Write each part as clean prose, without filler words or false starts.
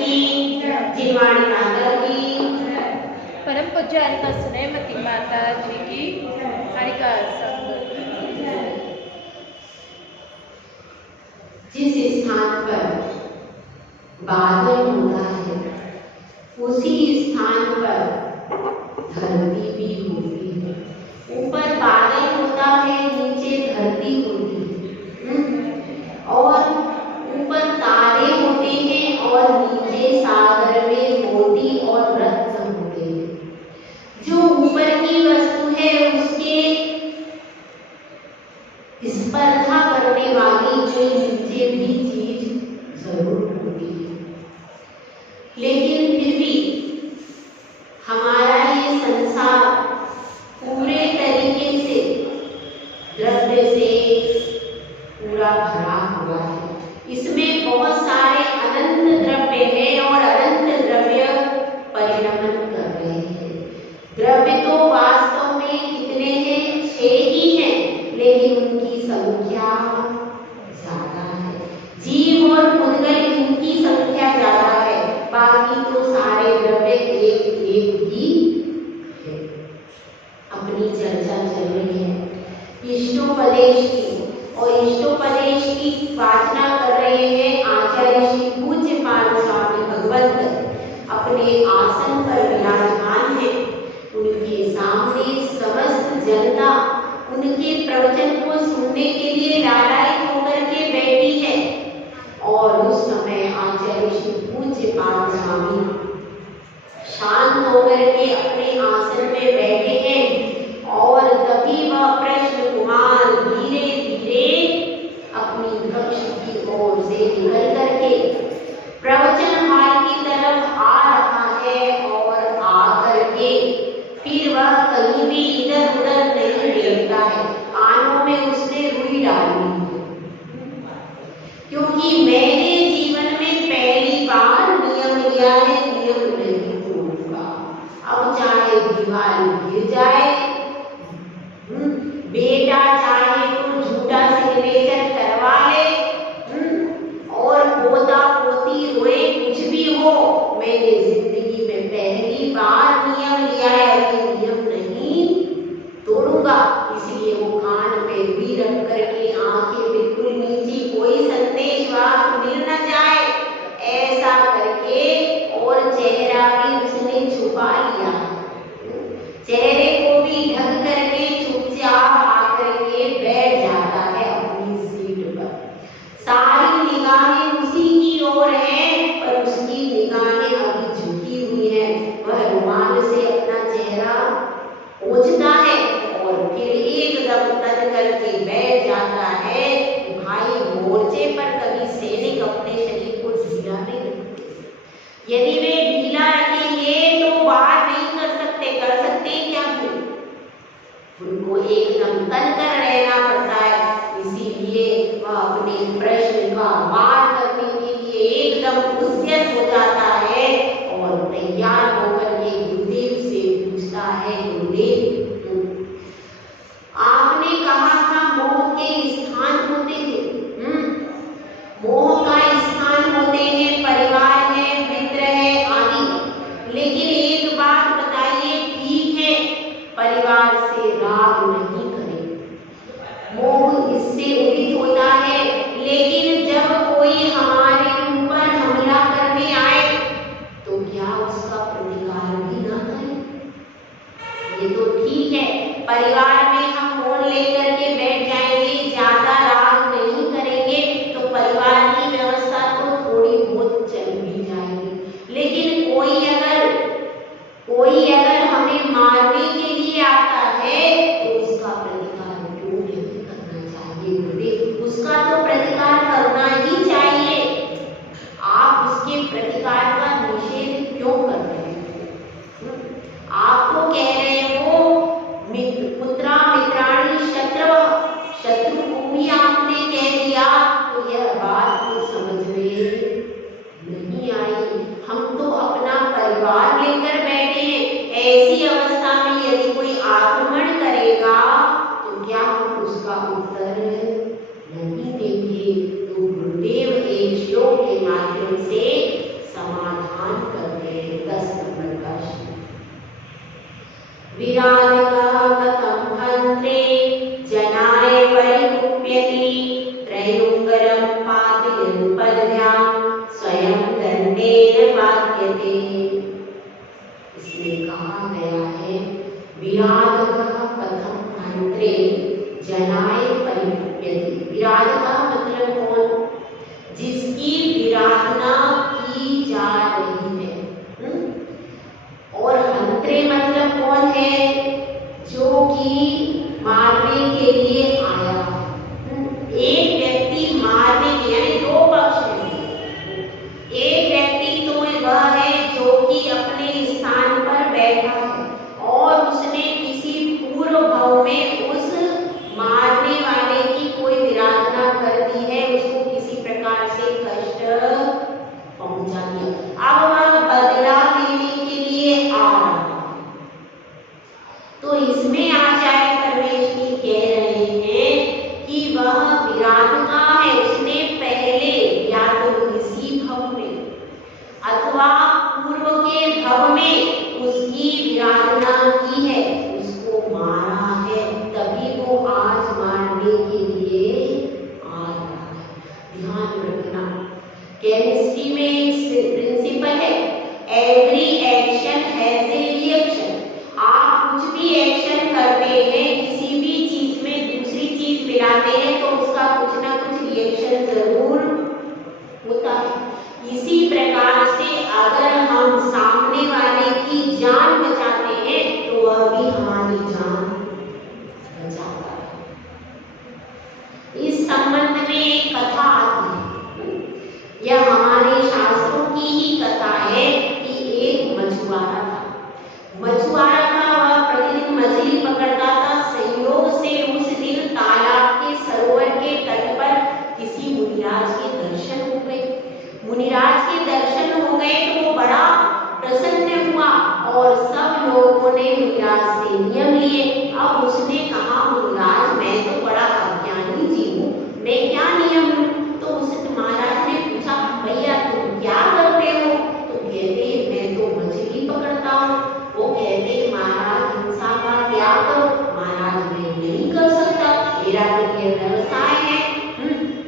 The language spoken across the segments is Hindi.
की, जिनवाणी माता की, परम पूज्य अनंत सुनेमती माता जी की, हरिका संग। जिस स्थान पर बादल होता है उसी स्थान पर धरती भी होती है। ऊपर बादल होता है, नीचे धरती होती है। और ऊपर तारे होते हैं और नीचे सागर में मोती और रत्न होते हैं। जो ऊपर की वस्तु है उसके स्पर्धा करने वाली जो नीचे भी चीज जरूर होती है। लेकिन फिर भी हमारा ये संसार पूरे तरीके से द्रव्य से पूरा भरा हुआ है। इसमें बहुत सारे अनंत द्रव्य हैं और अनंत द्रव्य परिणमन कर रहे हैं। द्रव्य तो वास्तव में कितने हैं? 6 ही हैं, लेकिन उनकी संख्या ज्यादा है। जीव और मुद्गल इनकी संख्या ज्यादा है, बाकी तो सारे द्रव्य एक एक ही है। अपनी चर्चा चल रही है इष्टोपदेश की, और इष्टोपदेश की वाचना कर रहे हैं आचार्य श्री पूज्यपाद स्वामी भगवत। अपने आसन पर विराजमान है, उनके सामने समस्त जनता उनके प्रवचन को सुनने के लिए लालायित होकर के बैठी है। और उस समय आचार्य श्री पूज्यपाद स्वामी शांत होकर के अपने आसन में बैठे हैं और तभी वह प्रश्न कुमार धीरे धीरे अपनी कक्ष की ओर से निकल करके प्रवचन हॉल की तरफ आ रहा है। और आकर के फिर वह कहीं भी इधर उधर नहीं देखता है। कानों में उसने रुई डाली है, क्योंकि मैंने जीवन में पहली बार नियम लिया है, नियम नहीं तोड़ूंगा। अब चाहे दीवार गिर जाए, बेटा चाहे तो झूठा सिग्नेचर करवा ले, और पोता पोती रोए, कुछ भी हो, मैंने जिंदगी में पहली बार नियम लिया है, अभी नियम नहीं तोड़ूंगा। इसलिए वो कान में रुई रख करके आंखें बिल्कुल नीची, कोई संदेश वहां मिल न जाए ऐसा करके, और चेहरा भी उसने छुपा लिया। चेहरे को भी ढक करके चुपचाप आकर के बैठ जाता है अपनी सीट पर। सारी निगाहें उसी की ओर हैं, पर उसकी निगाहें अभी झुकी हुई हैं। वह रुमाल से अपना चेहरा पोंछता है और फिर एकदम तन करके बैठ जाता है। भाई, मोर्चे पर कभी सैनिक अपने शरीर को ढीला नहीं रखते। यदि वे ढीला रखेंगे तो बाहर नहीं कर सकते। कर सकते क्या? उनको एकदम तन कर रहना पड़ता है। इसीलिए वह अपने प्रश्न का वार करने के लिए एकदम उद्यत हो जाता है और तैयार होकर के गुरुदेव से पूछता है, गुरुदेव आपने कहा था मोह के स्थान होते हैं। मोह का स्थान होते हैं परिवार है, मित्र है आदि। लेकिन एक बात बताइए, ठीक है परिवार से राग नहीं करें, मोह इससे उदित होता है, लेकिन जब कोई हमारे ऊपर हमला करने आए तो क्या उसका प्रतिकार भी ना करें? ये तो ठीक है, परिवार में हम फोन लेकर के बैठ जाएंगे, ज्यादा राग नहीं करेंगे तो परिवार की व्यवस्था तो थोड़ी बहुत चल भी जाएगी। लेकिन कोई अगर हमें मारने के लिए आता है तो उसका प्रतिकार क्यों नहीं करना चाहिए? उसका तो प्रतिकार करना ही चाहिए। आप उसके प्रतिकार का निषेध क्यों कर रहे हो? आप तो कह रहे हो पुत्रा मित्राणि शत्रवः, शत्रु को भी आपने कह दिया, तो यह बात तो समझ में नहीं आई। हम तो अपना परिवार लेकर बैठे हैं। ऐसी अवस्था में यदि कोई आक्रमण करेगा तो क्या हम उसका उत्तर नहीं देंगे? तो गुरुदेव एक त्रयोंगरं पातयन् पदभ्यां स्वयं दंडेन बाध्यते। इसमें कहा गया है विराधकः कथं मंत्रे जनाय परिमुच्यते। विराधकः मतलब कौन? जिसकी विराधना की जा रही है। और मंत्रे मतलब कौन है? जो कि मारने के लिए आया। एक व्यक्ति मारने के, यानी दो पक्ष हैं। एक व्यक्ति तो वह है जो कि अपने स्थान पर बैठा है और उसने किसी पूर्व भाव में उस मारने वाले की कोई विराधना कर दी है, उसको किसी प्रकार से कष्ट पहुंचा दिया। अब वह बदला लेने के लिए आ रहा है। तो इसमें आचार्य परमेश जी कह रहे हैं कि वह विराधका है, उसने पहले या तो इसी भव में अथवा पूर्व के भव में उसकी विराधना की है, उसको मारा है, तभी वो आज मारने के लिए आ रहा है। ध्यान रखना, केमिस्ट्री में प्रिंसिपल है every action has a reaction. आप कुछ भी एक्शन करते हैं, किसी भी चीज में दूसरी चीज मिलाते हैं तो उसका कुछ ना कुछ रिएक्शन जरूर होता है। इसी प्रकार से अगर हम सामने वाले की जान बचाते हैं तो वह भी हमारी जान बचाता है। इस संबंध में एक कथा आती है, यह हमारे शास्त्रों की ही कथा है कि एक मछुआरा था। मछुआरा था, वह प्रतिदिन मछली पकड़ता था। संयोग से उस दिन तालाब के सरोवर के तट पर किसी मुनिराज के दर्शन हो गए। मुनिराज के दर्शन हो गए तो वो बड़ा प्रसन्न हुआ और सब लोगों ने मुनिराज से नियम लिए। अब उसने कहा, मुनिराज मैं तो बड़ा अज्ञानी जीव हूँ, मैं क्या नियम लूं? तो उसने महाराज ने पूछा, भैया तुम क्या करते हो? तो कहते मैं तो मछली पकड़ता हूँ। वो कहते महाराज हिंसा का त्याग करो। महाराज मैं नहीं कर सकता, मेरा तो ये व्यवसाय है,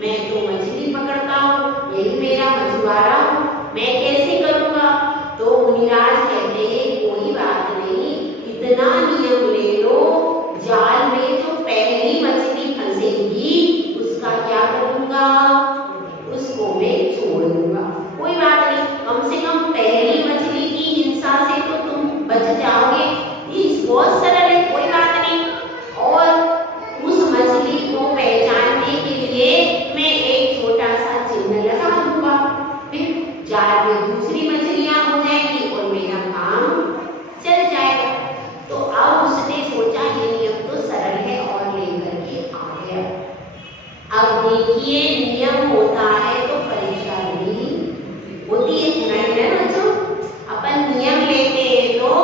मैं तो मछली पकड़ता हूँ, यही मेरा मछुआरा हूँ, मैं कैसे करूँगा? तो मुनिराज कहते हैं कोई बात नहीं, इतना नियम ले लो, जाल में जो पहली मछली फंसेगी उसका क्या करूँगा? उसको मैं छोड़ दूंगा। कोई बात नहीं, कम से कम पहली मछली की हिंसा से तो तुम बच जाओगे। ये बहुत सरल है, कोई बात नहीं। और उस मछली को पहचानने के लिए मैं एक छोटा सा चिन्ह लगा दूंगा, फिर जाल में दूसरी मछलियां हो जाएगी और मेरा काम चल जाएगा। तो अब उसने सोचा ये नियम तो सरल है और लेकर के आ गया। अब देखिए नियम होता है तो परीक्षा भी होती है। नहीं बच्चों, अपन नियम लेते हैं तो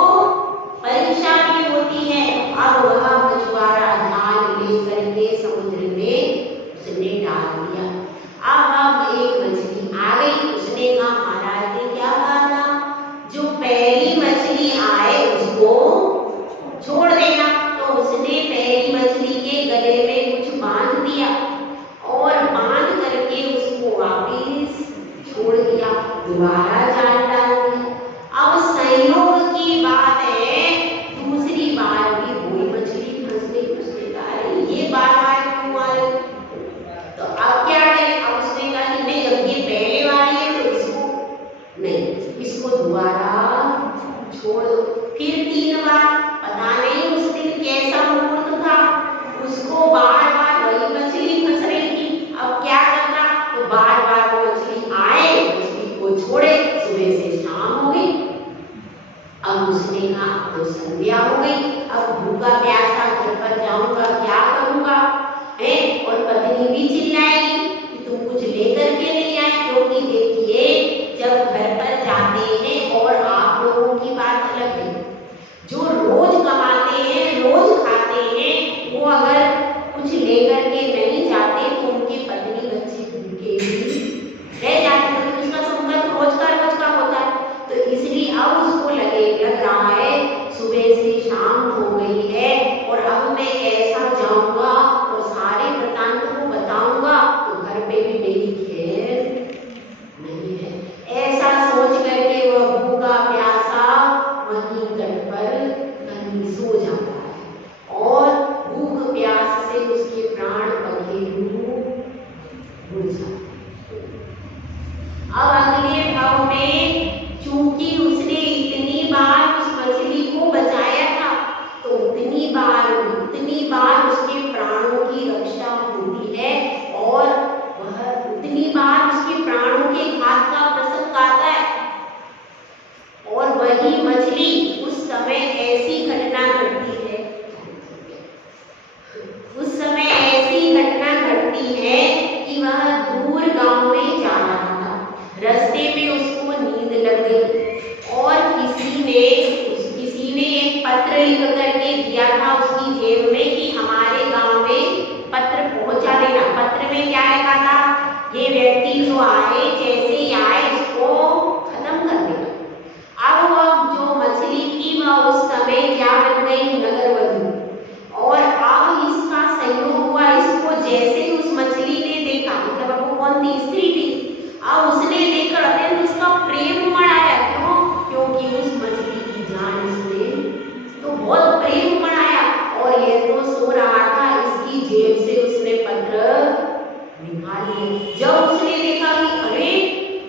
परीक्षा भी होती है। अब वह मछुआरा जाल लेकर के समुद्र में उसने डाल दिया। अब एक मछली आ गई, उसने कहा महाराज ने क्या कहा था, जो पहली मछली आए उसको छोड़ देना। तो उसने पहली मछली के गले में कुछ बांध दिया और बांध करके उसको वापिस छोड़ दिया, दोबारा जाल डाल दिया। अब संयोग की बात है, दूसरी बार भी वही मछली फंस गई। उसने कहा ये बार बार क्यों आ रही? तो अब क्या करें? अब उसने कहा कि नहीं, अब ये पहले वाली है तो इसको नहीं, इसको दोबारा छोड़ दो। फिर 3 बार, पता नहीं उस दिन कैसा मुहूर्त था, उसको बार बार वही मछली फंस रही थी। अब क्या करना? तो बार बार वो मछली आए, मछली को छोड़े। सुबह से शाम हो गई। अब उसने कहा तो संध्या हो गई, अब भूखा प्यासा घर पर जाऊंगा, क्या करूंगा? है और पत्नी भी चिल्लाएगी कि तुम कुछ लेकर के नहीं आए। क्योंकि देखिए जब घर पर जाते हैं, और आप लोगों की बात अलग है, जो रोज कमाते हैं रोज खाते हैं, वो अगर कुछ लेकर के नहीं जाते तो उनके पत्नी बच्चे भूखे ही रह जाते हैं। तो उसका संबंध रोज का होता है। तो इसलिए अब उसको लग रहा है सुबह से शाम हो गई है और अब मैं कैसा जाऊंगा और सारे वृतांत को रास्ते में उसको नींद लग गई और किसी ने एक पत्र लिख करके दिया था उसकी जेब में कि हमारे गांव में पत्र पहुंचा देना। पत्र में क्या लिखा था, ये व्यक्ति जो आए, जैसे ही आए इसको खत्म कर देना। अब वह जो मछली थी वह उस समय क्या बन गई, नगरवधु। और अब इसका संयोग हुआ, इसको जैसे ही उस मछली ने देखा, मतलब वो कौन थी, स्त्री थी, अब उसने देखकर अत्यंत उसका प्रेम उमड़ आया। क्यों? क्योंकि उस मछली की जान इसने तो बहुत प्रेम उमड़ आया। और ये तो सो रहा था, इसकी जेब से उसने पत्र निकाल लिया। जब उसने देखा कि अरे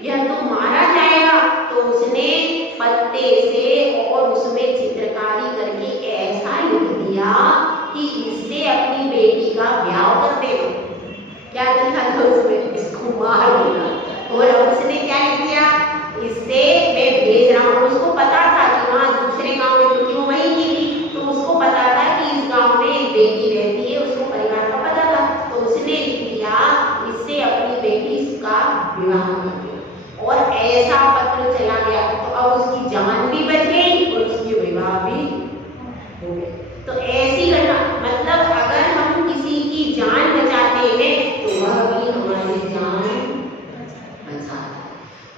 यह तो मारा जाएगा, तो उसने पत्ते से और उसमें चित्रकारी करके ऐसा लिख दिया कि इससे अपनी बेटी का ब्याह कर देना। क्या लिखा था उसमें, इसको मार देना। और उसने क्या लिख दिया, इससे मैं भेज रहा हूँ। उसको पता था कि वहाँ दूसरे गांव में, क्योंकि वो वहीं की थी, तो उसको पता था कि इस गांव में एक बेटी रहती है, उसको परिवार का पता था। तो उसने लिख दिया, इससे अपनी बेटी का विवाह कर दिया। और ऐसा पत्र चला गया, तो अब उसकी जान भी बच गई और उसकी विवाह भी हो गया। तो ऐसी घटना, मतलब अगर हम किसी की जान बचाते हैं तो वह भी हमारी जान बचाता है।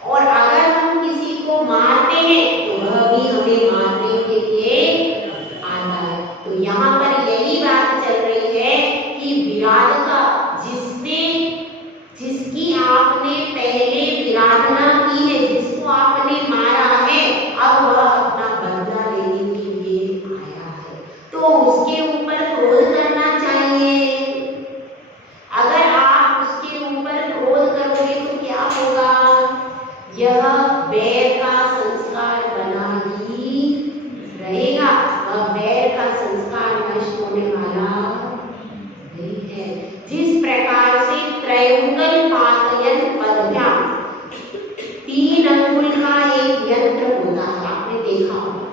और अगर हम किसी को मारते हैं तो वह भी हमें मारने के लिए आता है। तो यहाँ पर यही बात चल रही है कि विराधता, जिसकी आपने पहले विराधना की है, जिसको आपने मारा है, अब वह अपना बदला लेने के लिए आया है, तो उसके ऊपर क्रोध करना चाहिए। अगर आप उसके ऊपर क्रोध करोगे तो क्या होगा, यह बैर का संस्कार बना ही रहेगा। वह बैर का संस्कार नष्ट होने वाला नहीं है। जिस प्रकार से त्रयंगल पातयन पदभ्या, 3 अंगुल का एक यंत्र होता है, आपने देखा होगा,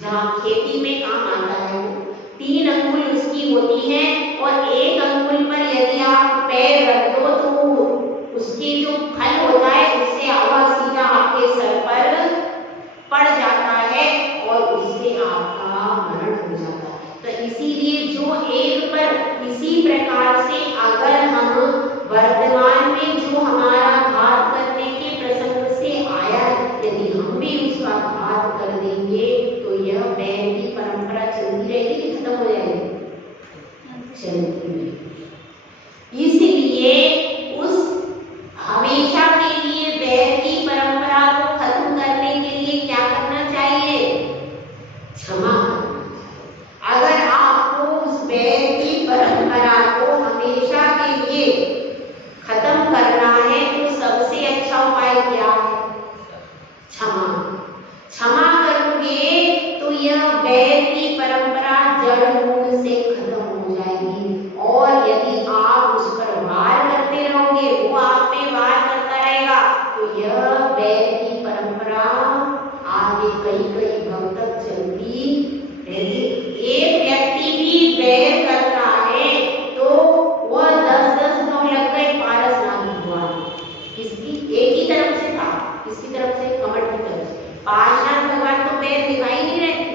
जहाँ खेती में काम आता है। वो 3 अंगुल उसकी होती है और एक अंगुल पर यदि आप पैर रख दो तो उसकी जो फल होता है उससे हवा सीधा आपके सर पर पड़ जाता है और उससे आपका मरण हो जाता है। तो इसीलिए जो एक पर, इसी प्रकार से अगर हम वर्तमान में जो हमारा घात करने के प्रसंग से आया, यदि हम भी उसका घात कर देंगे तो यह बैर की परंपरा चलती रहेगी कि खत्म हो जाएगी, चलती रहेगी। इसलिए उस हमेशा के लिए बैर की परंपरा को खत्म करने के लिए क्या करना चाहिए, क्षमा करना। अगर आपको उस बैर की परंपरा को हमेशा के लिए खत्म करना है तो सबसे अच्छा उपाय क्या है, क्षमा। क्षमा करोगे तो यह बैर की परंपरा जड़ मूल से खत्म हो जाएगी। और यदि आप उस पर वार करते रहोगे, वो आप पे वार करता रहेगा, तो यह बैर की परंपरा आगे कई भव तक चलती रहेगी। एक व्यक्ति भी बैर करता है तो वह 10-10 भव लग गए, पारस नाम हुआ। किसकी? एक ही तरफ से था, किसकी तरफ से, कमठ की तरफ से। पार्षद भगवान तो बैर दिखाई नहीं रहे,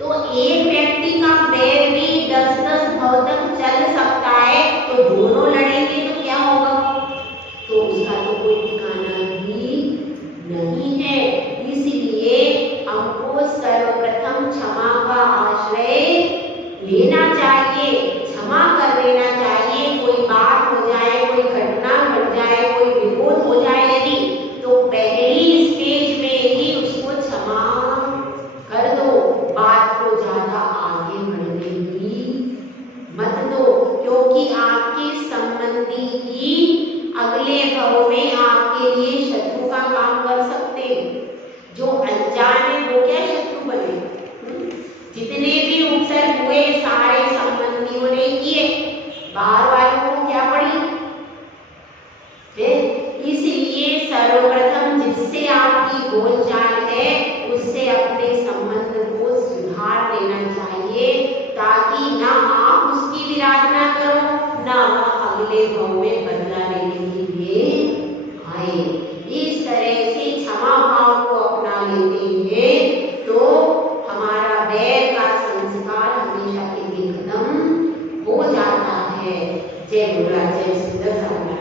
तो एक व्यक्ति का बैर भी 10-10 भव तक चल सकता है। तो दोनों लड़ेंगे तो क्या होगा, तो उसका तो कोई ठिकाना ही नहीं है। इसलिए हमको सर्वप्रथम क्षमा का आश्रय लेना चाहिए, क्षमा कर देना चाहिए। कोई बात हो जाए, कोई घटना घट जाए, कोई विरोध हो जाए यदि, तो पहली स्टेज में ही उसको क्षमा कर दो। बात को ज्यादा आगे बढ़ने की मत दो, क्योंकि आपके संबंधी ही अगले भव में आपके लिए शत्रु का काम कर सकते हैं। जो अनजान है वो क्या शत्रु बने। जितने भी उपसर्ग हुए सारे संबंधियों ने किए, बाहर वालों को क्या पड़ी। इसलिए सर्वप्रथम जिससे आपकी बोलचाल है उससे अपने संबंध को सुधार देना चाहिए, ताकि ना आप उसकी विराधना करो, ना वह अगले भव में बदला लेने के लिए जय गुरुराज, जय सिद्ध सागर।